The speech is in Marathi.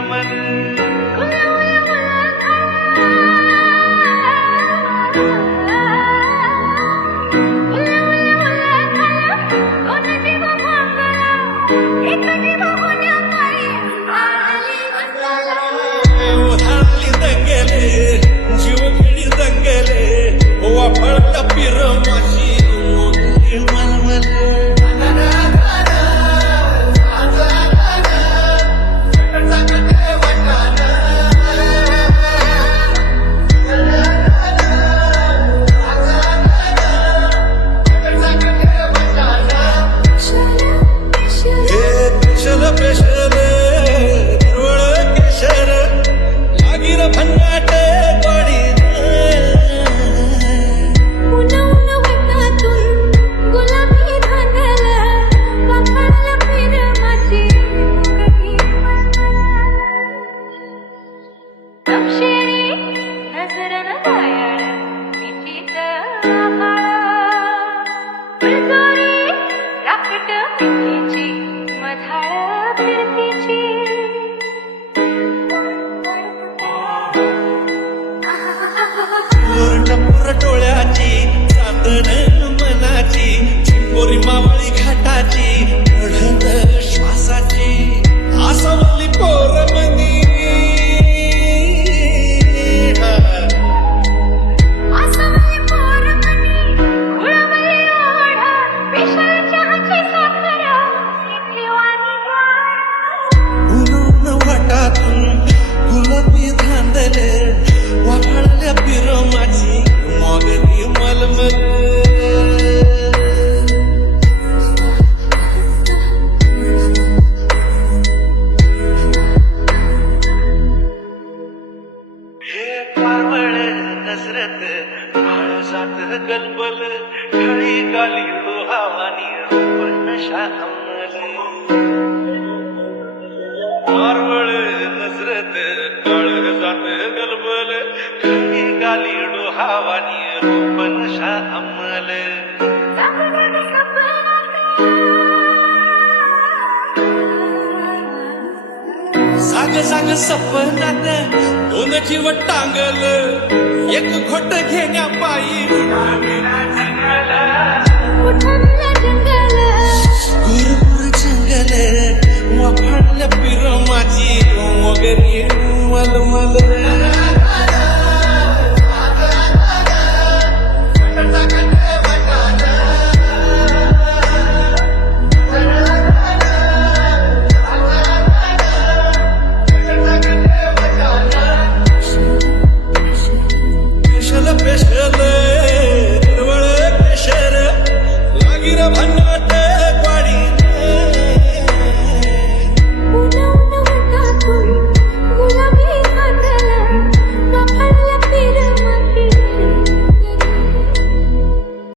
मलमल उधाळली दंगेले जीव खेळी दंगेले वाफळता पिर माशी मलमल पेशर दुर्वळ केशर लागीर भन्नाट गोडी गुलाबी धागल वाफळला फिर माशी तपशिरी नजरन गायळ मिठीच आभाळ फुलझोरी राकट मिठीची मधाळ फिरतीची टपोर डोळ्याची चांदण मनाची चिंपोरी मावळी घाटाची ओढण श्वासाची आसवली पोरमनी आसवली पोरमणी खुळवली ओढा विशाल चहाची साखर ठेवानी द्वार उन्हून वाटातून गुलाबी धांदले वाफळल्या पिरमाची मोगरी मलमल हे पारवळ नजरत काळजात गलबल ढळी गाली डोहावानी रूप नशा अंमल पारवळ नजरत काळजात गलबल ढळी गाली डोहावानी रूप नशा अंमल जाग जाग सपनात दोन जीव टांगल एक घोट घेण्या पायी उठन